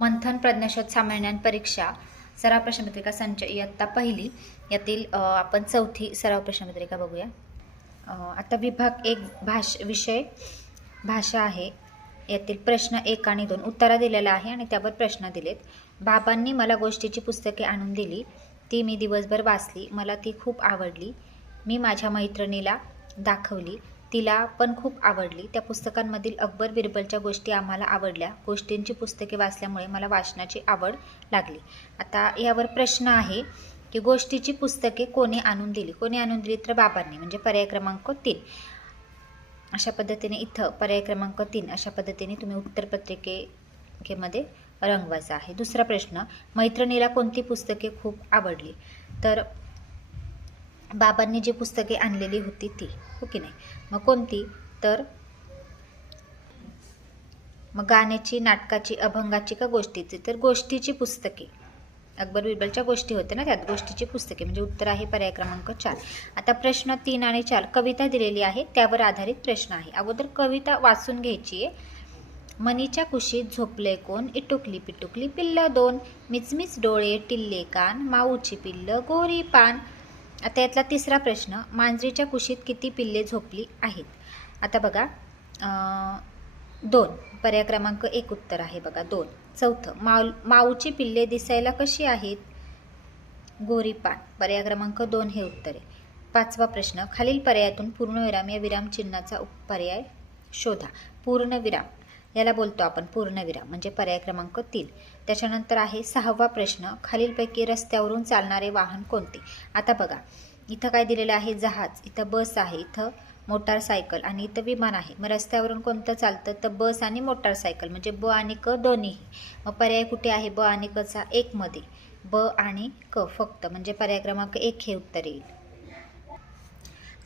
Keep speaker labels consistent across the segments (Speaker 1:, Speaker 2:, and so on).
Speaker 1: मंथन प्रज्ञाशोध सामान्य परीक्षा सराव प्रश्नपत्रिका संच इयत्ता पहिली. यातील आपण चौथी सराव प्रश्नपत्रिका बघूया. आता विभाग एक भाष विषय भाषा आहे. यातील प्रश्न एक आणि दोन उत्तरा दिलेला आहे आणि त्यावर प्रश्न दिलेत. बाबांनी मला गोष्टीची पुस्तके आणून दिली. ती मी दिवसभर वाचली. मला ती खूप आवडली. मी माझ्या मैत्रिणीला दाखवली. तिला पण खूप आवडली. त्या पुस्तकांमधील अकबर बिरबलच्या गोष्टी आम्हाला आवडल्या. गोष्टींची पुस्तके वाचल्यामुळे मला वाचनाची आवड लागली. आता यावर प्रश्न आहे की गोष्टीची पुस्तके कोणी आणून दिली? कोणी आणून दिली तर बाबांनी? म्हणजे पर्याय क्रमांक तीन. अशा पद्धतीने इथं पर्याय क्रमांक तीन अशा पद्धतीने तुम्ही उत्तरपत्रिकेमध्ये रंगवायचा आहे. दुसरा प्रश्न मैत्रिणीला कोणती पुस्तके खूप आवडली? तर बाबांनी जी पुस्तके आणलेली होती ती हो की नाही? मग कोणती? तर मग गाण्याची नाटकाची अभंगाची का गोष्टीची? तर गोष्टीची पुस्तके. अकबर बिरबलच्या गोष्टी होत्या ना त्यात गोष्टीची पुस्तके. म्हणजे उत्तर आहे पर्याय क्रमांक चार. आता प्रश्न तीन आणि चार कविता दिलेली आहे त्यावर आधारित प्रश्न आहे. अगोदर कविता वाचून घ्यायची आहे. मनीच्या कुशीत झोपले कोण? इटुकली पिटुकली पिल्ल दोन. मिचमिच डोळे टिल्ले कान. माऊची पिल्ल गोरी पान. आता यातला तिसरा प्रश्न मांजरीच्या कुशीत किती पिल्ले झोपली आहेत? आता बघा दोन. पर्याय क्रमांक एक उत्तर आहे बघा दोन. चौथं माऊ माऊची पिल्ले दिसायला कशी आहेत? गोरीपान पर्याय क्रमांक दोन हे उत्तर आहे. पाचवा प्रश्न खालील पर्यायातून पूर्णविराम या विरामचिन्हाचा उप- पर्याय शोधा. पूर्णविराम. याला बोलतो आपण पूर्णविराम म्हणजे पर्याय क्रमांक तीन. त्याच्यानंतर आहे सहावा प्रश्न खालीलपैकी रस्त्यावरून चालणारे वाहन कोणते? आता बघा इथं काय दिलेलं आहे? जहाज. इथं बस आहे इथं मोटारसायकल आणि इथं विमान आहे. मग रस्त्यावरून कोणतं चालतं? तर बस आणि मोटारसायकल म्हणजे ब आणि क दोन्ही मग पर्याय कुठे आहे? ब आणि कचा एकमध्ये ब आणि क फक्त म्हणजे पर्याय क्रमांक एक हे उत्तर येईल.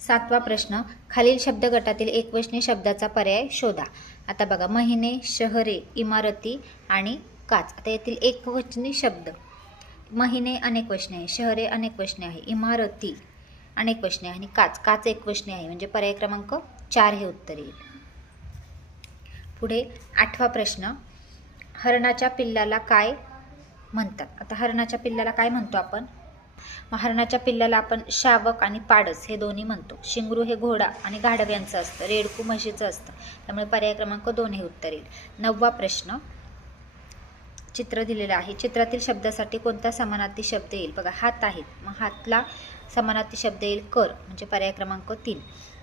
Speaker 1: सातवा प्रश्न खालील शब्द गटातील एकवचनी शब्दाचा पर्याय शोधा. आता बघा महिने शहरे इमारती आणि काच. आता येथील एकवचनी शब्द. महिने अनेक वचने आहे शहरे अनेक वचने आहे इमारती अनेक वचने आहे आणि काच. काच एक वचने आहे म्हणजे पर्याय क्रमांक चार हे उत्तर येईल. पुढे आठवा प्रश्न. हरणाच्या पिल्लाला काय म्हणतात? आता हरणाच्या पिल्लाला काय म्हणतो आपण? मग हरणाच्या पिल्लाला आपण शावक आणि पाडस हे दोन्ही म्हणतो. शिंगरू हे घोडा आणि गाढव यांचं असतं. रेडकू म्हशीचं असतं. त्यामुळे पर्याय क्रमांक दोन हे उत्तर येईल. नववा प्रश्न. चित्र दिलेलं आहे. चित्रातील शब्दासाठी कोणता समानार्थी शब्द येईल? बघा हात आहेत. मग हातला समानार्थी शब्द येईल कर म्हणजे पर्याय क्रमांक तीन.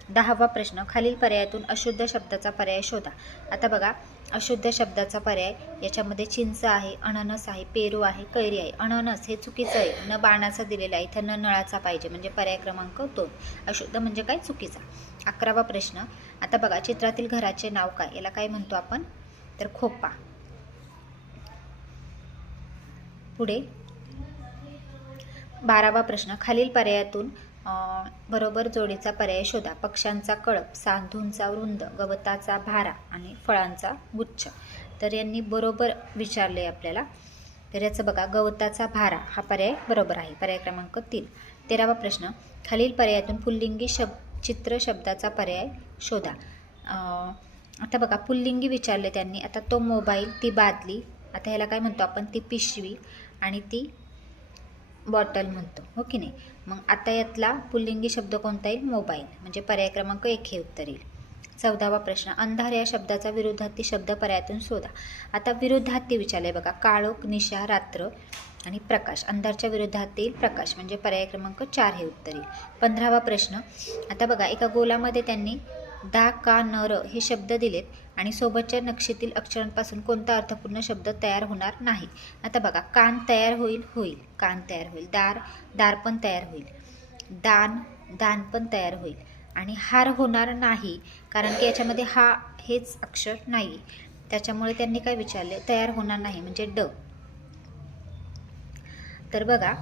Speaker 1: दहावा प्रश्न. खालील पर्यायातून अशुद्ध शब्दाचा पर्याय शोधा. आता बघा अशुद्ध शब्दाचा पर्याय याच्यामध्ये चिंच आहे अननस आहे पेरू आहे कैरी आहे. अननस हे चुकीचं आहे. न बाणाचा दिलेला आहे. इथं न नळाचा पाहिजे म्हणजे पर्याय क्रमांक दोन. अशुद्ध म्हणजे काय? चुकीचा. अकरावा प्रश्न. आता बघा चित्रातील घराचे नाव काय? याला काय म्हणतो आपण? तर खोपा. पुढे. बारावा प्रश्न. खालील पर्यायातून बरोबर जोडीचा पर्याय शोधा. पक्ष्यांचा कळप साधूंचा वृंद गवताचा भारा आणि फळांचा गुच्छ. तर यांनी बरोबर विचारले आपल्याला. तर याचं बघा गवताचा भारा हा पर्याय बरोबर आहे. पर्याय क्रमांक तीन. तेरावा प्रश्न. खालील पर्यायातून पुल्लिंगी शब चित्र शब्दाचा पर्याय शोधा. आता बघा पुल्लिंगी विचारले त्यांनी. आता तो मोबाईल ती बादली. आता ह्याला काय म्हणतो आपण? ती पिशवी आणि ती बॉटल म्हणतो. हो की नाही? मग आता यातला पुल्लिंगी शब्द कोणता येईल? मोबाईल. म्हणजे पर्याय क्रमांक एक हे उत्तर येईल. चौदावा प्रश्न. अंधार या शब्दाचा विरोधार्थी शब्द पर्यायातून शोधा. आता विरोधार्थी विचारले बघा. काळोख निशा रात्र आणि प्रकाश. अंधारच्या विरोधात येईल प्रकाश. म्हणजे पर्याय क्रमांक चार हे उत्तर येईल. पंधरावा प्रश्न. आता बघा एका गोलामध्ये त्यांनी दा का न र हे शब्द दिलेत आणि सोबतच्या नक्षीतील अक्षरांपासून कोणता अर्थपूर्ण शब्द तयार होणार नाही. आता बघा कान तयार होईल होईल. कान तयार होईल. दार दार पण तयार होईल. दान दान पण तयार होईल. आणि हार होणार नाही कारण की याच्यामध्ये हा हेच अक्षर नाही. त्याच्यामुळे त्यांनी काय विचारले? तयार होणार नाही म्हणजे ड. तर बघा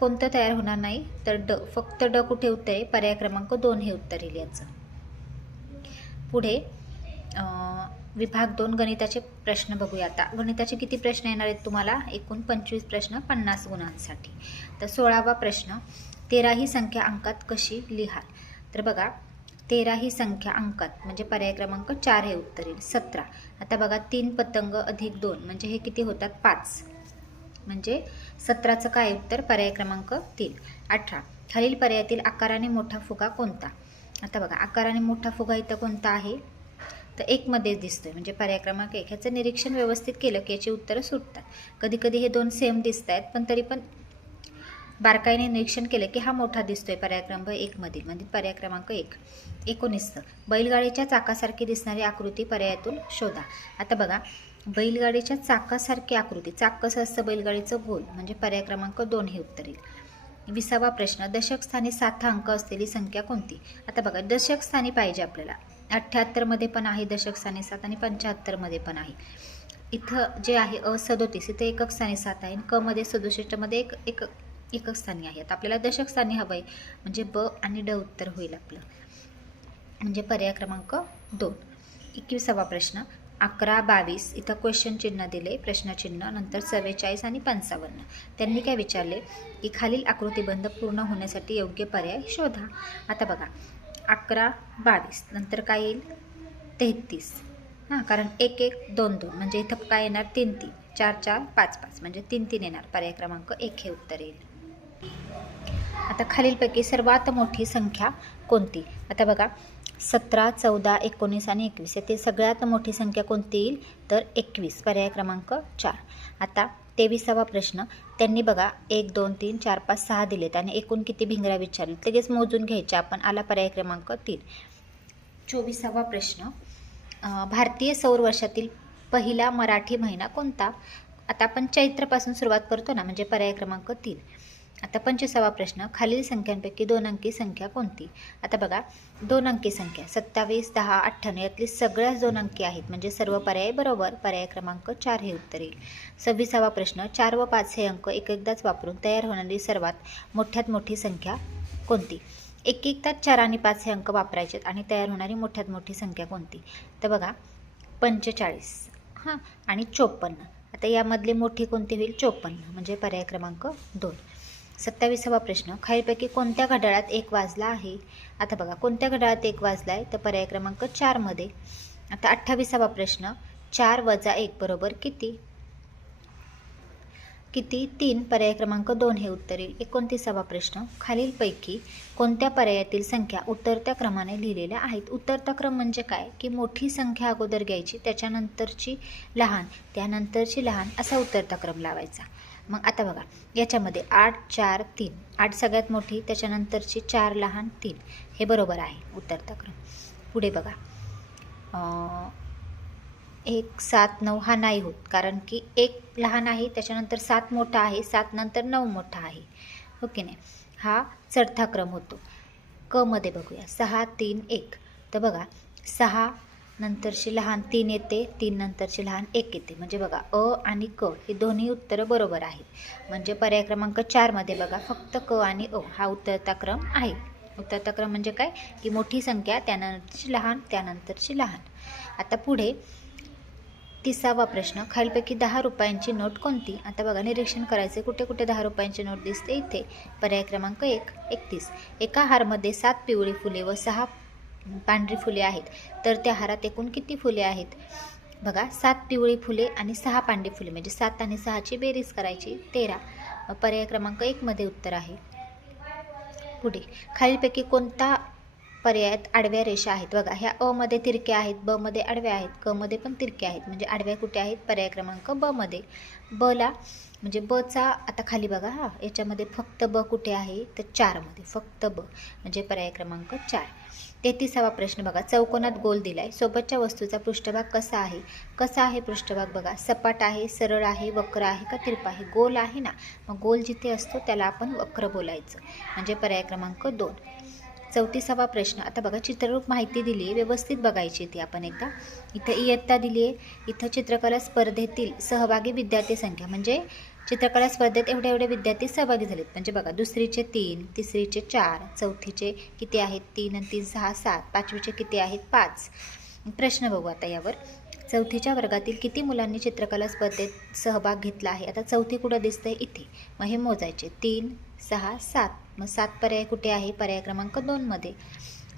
Speaker 1: कोणतं तयार होणार नाही तर ड फक्त ड कुठे उत्तर आहे? पर्याय क्रमांक दोन हे उत्तर येईल याचं. पुढे विभाग दोन गणिताचे प्रश्न बघूया आता. गणिताचे किती प्रश्न येणार आहेत तुम्हाला? एकूण पंचवीस प्रश्न पन्नास गुणांसाठी. तर सोळावा प्रश्न तेरा ही संख्या अंकात कशी लिहाल? तर बघा तेरा ही संख्या अंकात म्हणजे पर्याय क्रमांक चार हे उत्तर येईल. सतरा. आता बघा तीन पतंग अधिक दोन म्हणजे हे किती होतात? पाच. म्हणजे सतराचं काय उत्तर? पर्याय क्रमांक तीन. अठरा. खालील पर्यायातील आकाराने मोठा फुगा कोणता? आता बघा आकाराने मोठा फुगा इथं कोणता आहे? तर एकमध्येच दिसतोय म्हणजे पर्याय क्रमांक एक. ह्याचं निरीक्षण व्यवस्थित केलं की याची उत्तरं सुटतात. कधी कधी हे दोन सेम दिसत आहेत पण तरी पण बारकाईने निरीक्षण केलं की हा मोठा दिसतोय पर्याय क्रमांक एकमधील म्हणजे पर्याय क्रमांक एक. एकोणीसचं. बैलगाडीच्या चाकासारखी दिसणारी आकृती पर्यायातून शोधा. आता बघा बैलगाडीच्या चाकासारखी आकृती. चाक कसं असतं बैलगाडीचं? गोल. म्हणजे पर्याय क्रमांक दोन हे उत्तर येईल. विसावा प्रश्न. दशकस्थानी सात अंक असलेली संख्या कोणती? आता बघा दशक स्थानी पाहिजे आपल्याला. अठ्ठ्याहत्तरमध्ये पण आहे दशक स्थानी सात आणि पंच्याहत्तरमध्ये पण आहे. इथं जे आहे अ सदोतीस इथं एकक स्थानी सात आहे आणि क मध्ये सदुसष्टमध्ये एक एक एकक स्थानी आहे. आता आपल्याला दशक स्थानी हवं आहे म्हणजे ब आणि ड उत्तर होईल आपलं. म्हणजे पर्याय क्रमांक दोन. एकविसावा प्रश्न. अकरा बावीस इथं क्वेश्चन चिन्ह दिले प्रश्नचिन्ह नंतर चव्वेचाळीस आणि पंचावन्न. त्यांनी काय विचारले? की खालील आकृतीबंध पूर्ण होण्यासाठी योग्य पर्याय शोधा. आता बघा अकरा बावीस नंतर काय येईल? तेहतीस. हां कारण एक एक दोन दोन म्हणजे इथं काय येणार? तीन तीन. चार चार पाच पाच म्हणजे तीन तीन येणार. पर्याय क्रमांक एक हे उत्तर येईल. आता खालीलपैकी सर्वात मोठी संख्या कोणती? आता बघा सतरा चौदा एकोणीस आणि एकवीस. येथील सगळ्यात मोठी संख्या कोणती येईल? तर एकवीस. पर्याय क्रमांक चार. आता तेविसावा प्रश्न. त्यांनी बघा एक दोन तीन चार पाच सहा दिलेत आणि एकूण किती भिंगऱ्या विचारले लगेच मोजून घ्यायच्या आपण आला पर्याय क्रमांक तीन. चोवीसावा प्रश्न. भारतीय सौर वर्षातील पहिला मराठी महिना कोणता? आता आपण चैत्रपासून सुरुवात करतो ना म्हणजे पर्याय क्रमांक तीन. आता पंचवीसावा प्रश्न खालील संख्यांपैकी दोन अंकी संख्या कोणती? आता बघा दोन अंकी संख्या सत्तावीस दहा अठ्ठ्याण्णव यातली सगळ्याच दोन अंकी आहेत म्हणजे सर्व पर्याय बरोबर पर्याय क्रमांक चार हे उत्तर येईल. सव्वीसावा प्रश्न चार व पाच हे अंक एक एकदाच वापरून तयार होणारी सर्वात मोठ्यात मोठी संख्या कोणती? एक एकदा चार आणि पाच हे अंक वापरायचे आणि तयार होणारी मोठ्यात मोठी संख्या कोणती? तर बघा पंचेचाळीस हां आणि चोपन्न. आता यामधली मोठी कोणती होईल? चोपन्न म्हणजे पर्याय क्रमांक दोन. सत्तावीसावा प्रश्न. खालीलपैकी कोणत्या घड्याळात एक वाजला आहे? आता बघा कोणत्या घड्याळात एक वाजला आहे तर पर्याय क्रमांक चारमध्ये आता अठ्ठावीसावा प्रश्न. चार वजा एक बरोबर किती? किती? तीन. पर्याय क्रमांक दोन हे उत्तर. येईल एकोणतीसावा प्रश्न. खालीलपैकी कोणत्या पर्यायातील संख्या उतरत्या क्रमाने लिहिलेल्या आहेत? उतरता क्रम म्हणजे काय? की मोठी संख्या अगोदर घ्यायची त्याच्यानंतरची लहान. त्यानंतरची लहान असा उतरता क्रम लावायचा. मग आता बघा याच्यामध्ये आठ चार तीन. आठ सगळ्यात मोठी त्याच्यानंतरची चार लहान तीन. हे बरोबर आहे उत्तरता क्रम पुढे बघा. एक सात नऊ हा नाही होत कारण की एक लहान आहे त्याच्यानंतर सात मोठा आहे सात नंतर नऊ मोठा आहे. ओके नाही? हा चढता क्रम होतो. क मध्ये बघूया. सहा तीन एक. तर बघा सहा नंतरची लहान तीन येते तीन नंतरची लहान एक येते. म्हणजे बघा अ आणि क ही दोन्ही उत्तरं बरोबर आहेत. म्हणजे पर्याय क्रमांक चारमध्ये बघा फक्त क आणि अ हा उत्तरता क्रम आहे. उत्तरता क्रम म्हणजे काय? की मोठी संख्या त्यानंतरची लहान त्यानंतरची लहान. आता पुढे तिसावा प्रश्न. खालीलपैकी दहा रुपयांची नोट कोणती? आता बघा निरीक्षण करायचे कुठे कुठे दहा रुपयांची नोट दिसते? इथे. पर्याय क्रमांक एक एकतीस. एका हारमध्ये सात पिवळी फुले व सहा पांढरी फुले आहेत. तर त्या हारात एकूण किती फुले आहेत? बघा सात पिवळी फुले आणि सहा पांढरी फुले. म्हणजे सात आणि सहाची बेरीज करायची तेरा. पर्याय क्रमांक एकमध्ये उत्तर आहे. पुढे खालीलपैकी कोणता पर्यायात आडव्या रेषा आहेत? बघा ह्या अ मध्ये तिरक्या आहेत ब मध्ये आडव्या आहेत क मध्ये पण तिरक्या आहेत. म्हणजे आडव्या कुठे आहेत? पर्याय क्रमांक ब मध्ये. ब ला म्हणजे बचा आता खाली बघा हा याच्यामध्ये फक्त ब कुठे आहे? तर चारमध्ये फक्त ब. म्हणजे पर्याय क्रमांक चार. तेहतीसावा प्रश्न बघा. चौकोनात गोल दिलाय. सोबतच्या वस्तूचा पृष्ठभाग कसा आहे? कसा आहे पृष्ठभाग बघा. सपाट आहे सरळ आहे वक्र आहे का तिरपा आहे? गोल आहे ना. मग गोल जिथे असतो त्याला आपण वक्र बोलायचं. म्हणजे पर्याय क्रमांक दोन. चौतीसावा प्रश्न. आता बघा चित्ररूप माहिती दिली आहे. व्यवस्थित बघायची ती आपण एकदा. इथं इयत्ता दिली आहे. इथं चित्रकला स्पर्धेतील सहभागी विद्यार्थी संख्या म्हणजे चित्रकला स्पर्धेत एवढे एवढे विद्यार्थी सहभागी झालेत. म्हणजे बघा दुसरीचे तीन तिसरीचे चार चौथीचे किती आहेत? तीन आणि तीन सहा सात पाचवीचे किती आहेत? पाच. प्रश्न बघू आता यावर. चौथीच्या वर्गातील किती मुलांनी चित्रकला स्पर्धेत सहभाग घेतला आहे? आता चौथी कुठं दिसतंय? इथे. मग हे मोजायचे. तीन सहा सात. मग सात पर्याय कुठे आहे? पर्याय क्रमांक दोनमध्ये.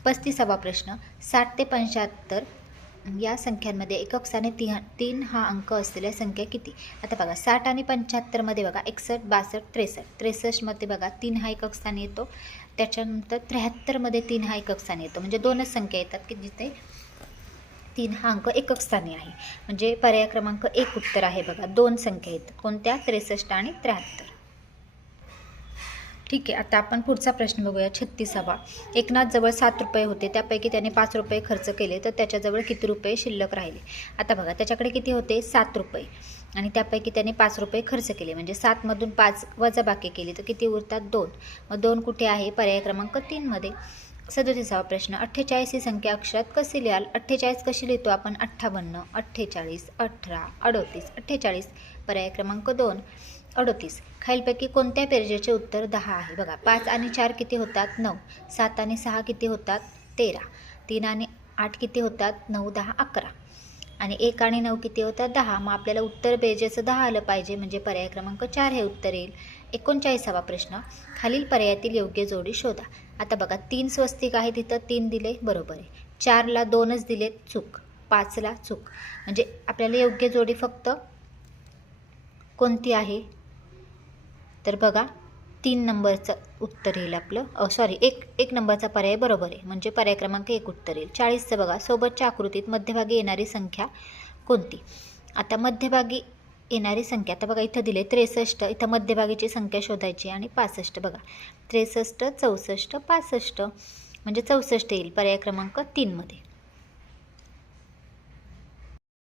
Speaker 1: पस्तीसावा प्रश्न. साठ ते पंच्याहत्तर या संख्यांमध्ये एकक स्थानी तीन हा अंक असलेल्या संख्या किती? आता बघा साठ आणि पंच्याहत्तरमध्ये बघा एकसष्ट बासष्ट त्रेसष्ट. त्रेसष्टमध्ये बघा तीन हा एककस्थानी येतो. त्याच्यानंतर त्र्याहत्तरमध्ये तीन हा एकक येतो. म्हणजे दोनच संख्या येतात की जिथे तीन हा अंक एककस्थानी आहे. म्हणजे पर्याय क्रमांक एक उत्तर आहे बघा. दोन संख्या येतात. कोणत्या? त्रेसष्ट आणि त्र्याहत्तर. ठीक आहे आता आपण पुढचा प्रश्न बघूया छत्तीसावा. एकनाथजवळ सात रुपये होते त्यापैकी त्याने पाच रुपये खर्च केले तर त्याच्याजवळ किती रुपये शिल्लक राहिले? आता बघा त्याच्याकडे किती होते? सात रुपये. आणि त्यापैकी त्याने पाच रुपये खर्च केले म्हणजे सातमधून पाच वजाबाकी केली तर किती उरतात? दोन. मग दोन कुठे आहे? पर्याय क्रमांक तीनमध्ये सदोतीसावा प्रश्न अठ्ठेचाळीस ही संख्या अक्षरात कशी लिहाल? अठ्ठेचाळीस कशी लिहितो आपण? अठ्ठावन्न अठ्ठेचाळीस अठरा अडोतीस अठ्ठेचाळीस. पर्याय क्रमांक दोन. अडोतीस. खालीलपैकी कोणत्या पेरजेचे उत्तर दहा आहे? बघा पाच आणि चार किती होतात? नऊ. सात आणि सहा किती होतात? तेरा. तीन आणि आठ किती होतात? नऊ दहा अकरा. आणि एक आणि नऊ किती होतात? दहा. मग आपल्याला उत्तर पेजेचं दहा आलं पाहिजे म्हणजे पर्याय क्रमांक चार हे उत्तर येईल. एकोणचाळीसावा प्रश्न. खालील पर्यायातील योग्य जोडी शोधा. आता बघा तीन स्वस्तिक आहे तिथं तीन दिले बरोबर आहे. चारला दोनच दिले चूक. पाचला चूक. म्हणजे आपल्याला योग्य जोडी फक्त कोणती आहे? तर बघा तीन नंबरचं उत्तर येईल आपलं. सॉरी एक एक नंबरचा पर्याय बरोबर आहे. म्हणजे पर्याय क्रमांक एक उत्तर येईल. चाळीसचं बघा सोबतच्या आकृतीत मध्यभागी येणारी संख्या कोणती? आता मध्यभागी येणारी संख्या आता बघा इथं दिले त्रेसष्ट. इथं मध्यभागीची संख्या शोधायची आणि पासष्ट बघा. त्रेसष्ट चौसष्ट पासष्ट. म्हणजे चौसष्ट येईल पर्याय क्रमांक तीनमध्ये.